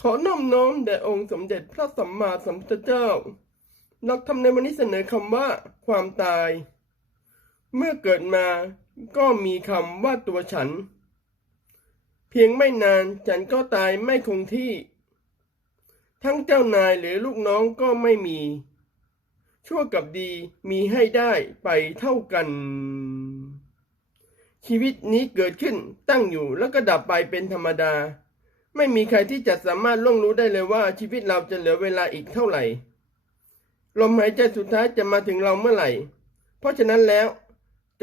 ขอน้อมน้อมแด่องค์สมเด็จพระสัมมาสัมพุทธเจ้านักธรรมในวันนี้เสนอคำว่า ความตาย เมื่อเกิดมาก็มีคำว่าตัวฉัน เพียงไม่นานฉันก็ตายไม่คงที่ ทั้งเจ้านายหรือลูกน้องก็ไม่มี ชั่วกับดีมีให้ได้ไปเท่ากัน ชีวิตนี้เกิดขึ้นตั้งอยู่แล้วก็ดับไปเป็นธรรมดา ไม่มีใครที่จะสามารถล่วงรู้ได้เลยว่าชีวิตเราจะเหลือเวลาอีกเท่าไหร่ ลมหายใจสุดท้ายจะมาถึงเราเมื่อไหร่ เพราะฉะนั้นแล้ว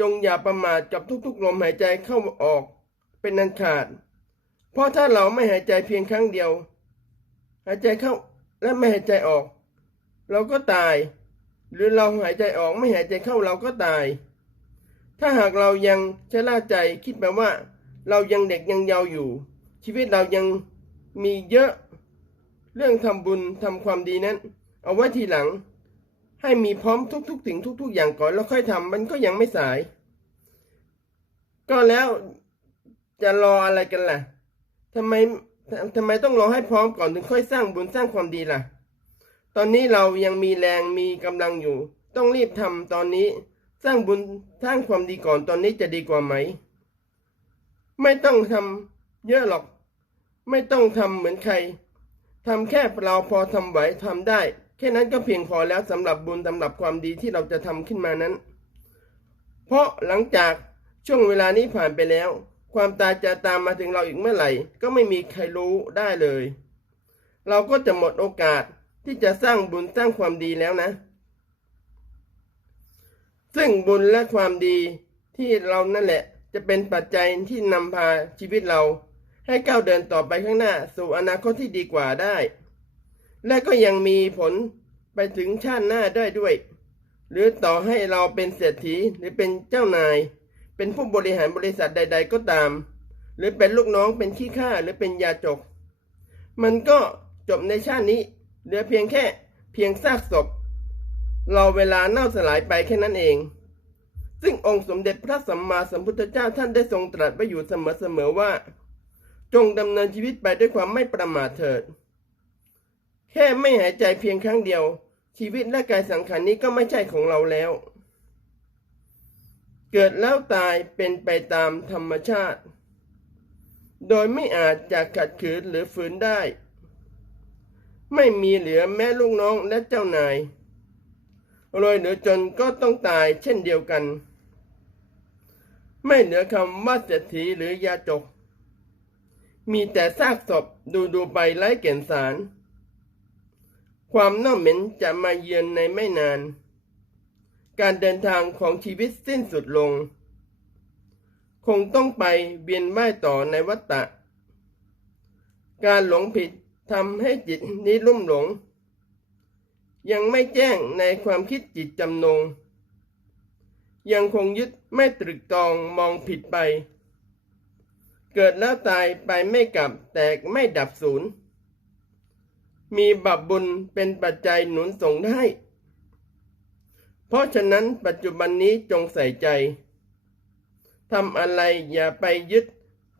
จงอย่าประมาทกับทุกๆ ลมหายใจเข้าออกเป็นนันขาด เพราะถ้าเราไม่หายใจเพียงครั้งเดียว หายใจเข้าและไม่หายใจออก เราก็ตาย หรือเราหายใจออกไม่หายใจเข้าเราก็ตาย ถ้าหากเรายังชะล่าใจคิดแบบว่า เรายังเด็กยังเยาว์อยู่ ชีวิตเรายังมีเยอะเรื่องทำบุญทำความดีนั้น เอาไว้ทีหลัง ให้มีพร้อมทุกๆสิ่งทุก ๆ อย่างก่อนแล้วค่อยทำมันก็ยังไม่สาย ก็แล้วจะรออะไรกันล่ะทำไมทำไมต้องรอให้พร้อมก่อนถึงค่อยสร้างบุญสร้างความดีล่ะ ตอนนี้เรายังมีแรงมีกำลังอยู่ ต้องรีบทำตอนนี้สร้างบุญสร้างความดีก่อนตอนนี้จะดีกว่าไหม ไม่ต้องทำเยอะหรอก ไม่ต้องทำเหมือนใครทำแค่เราพอทำไหวทำได้ แค่นั้นก็เพียงพอแล้วสำหรับบุญสำหรับความดีที่เราจะทำขึ้นมานั้น เพราะหลังจากช่วงเวลานี้ผ่านไปแล้ว ความตายจะตามมาถึงเราอีกเมื่อไหร่ ก็ไม่มีใครรู้ได้เลย เราก็จะหมดโอกาสที่จะสร้างบุญสร้างความดีแล้วนะ ซึ่งบุญและความดีที่เรานั่นแหละ จะเป็นปัจจัยที่นำพาชีวิตเรา ให้ก้าวเดินต่อไปข้างหน้า สู่อนาคตที่ดีกว่าได้ และก็ยังมีผลไปถึงชาติหน้าได้ด้วย หรือต่อให้เราเป็นเศรษฐีหรือเป็นเจ้านาย เป็นผู้บริหารบริษัทใด ๆ ก็ตาม หรือเป็นลูกน้องเป็นขี้ข้าหรือเป็นยาจก มันก็จบในชาตินี้ เหลือเพียงแค่เพียงซากศพรอเวลาเน่าสลายไปแค่นั้นเอง ซึ่งองค์สมเด็จพระสัมมาสัมพุทธเจ้าท่านได้ทรงตรัสไว้อยู่เสมอๆว่า จงดำเนินชีวิตไปด้วยความไม่ประมาทเถิด แค่ไม่หายใจเพียงครั้งเดียว ชีวิตและกายสังขารนี้ก็ไม่ใช่ของเราแล้ว เกิดแล้วตายเป็นไปตามธรรมชาติ โดยไม่อาจจะขัดขืนหรือฝืนได้ ไม่มีเหลือแม้ลูกน้องและเจ้านายรวยหรือจนก็ต้องตายเช่นเดียวกัน ไม่เหลือคำว่าเศรษฐีหรือยาจก มีแต่ซากศพดูดูไปไร้แก่นสาร ความเน่าเหม็นจะมาเยือนในไม่นาน การเดินทางของชีวิตสิ้นสุดลง คงต้องไปเวียนว่ายต่อในวัฏฏะ การหลงผิดทำให้จิตนี้ลุ่มหลง ยังไม่แจ้งในความคิดจิตจำนง ยังคงยึดไม่ตรึกตรองมองผิดไป เกิดแล้วตายไปไม่กลับแตกไม่ดับศูนย์ มีบับบุญเป็นปัจจัยหนุนส่งได้ เพราะฉะนั้นปัจจุบันนี้จงใส่ใจทำอะไรอย่าไปยึด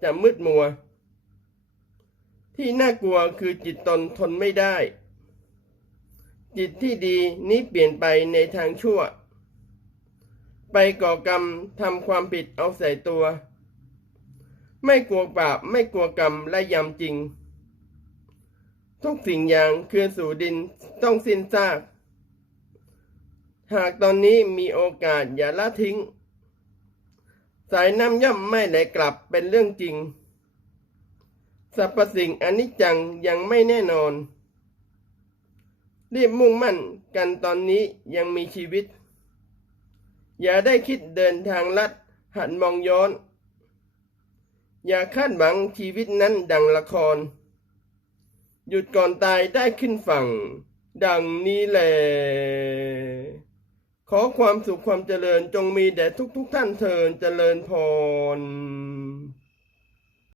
จะมืดมัว ที่น่ากลัวคือจิตตนทนไม่ได้ จิตที่ดีนี้เปลี่ยนไปในทางชั่ว ไปก่อกรรมทำความผิดเอาใส่ตัว ไม่กลัวบาปไม่กลัวกรรมและยำจริง ทุกสิ่งอย่างคืนสู่ดินต้องสิ้นซาก หากตอนนี้มีโอกาสอย่าละทิ้ง สายน้ำย่อมไม่ไหลกลับเป็นเรื่องจริงสรรพสิ่งอนิจจังยังไม่แน่นอน รีบมุ่งมั่นกันตอนนี้ยังมีชีวิต อย่าได้คิดเดินทางลัดหันมองย้อน อย่าคาดหวังชีวิตนั้นดังละคร หยุดก่อนตายได้ขึ้นฝั่ง ดังนี้แหลขอความสุขความเจริญจงมีแด่ทุกทุกท่านเทินเจริญพร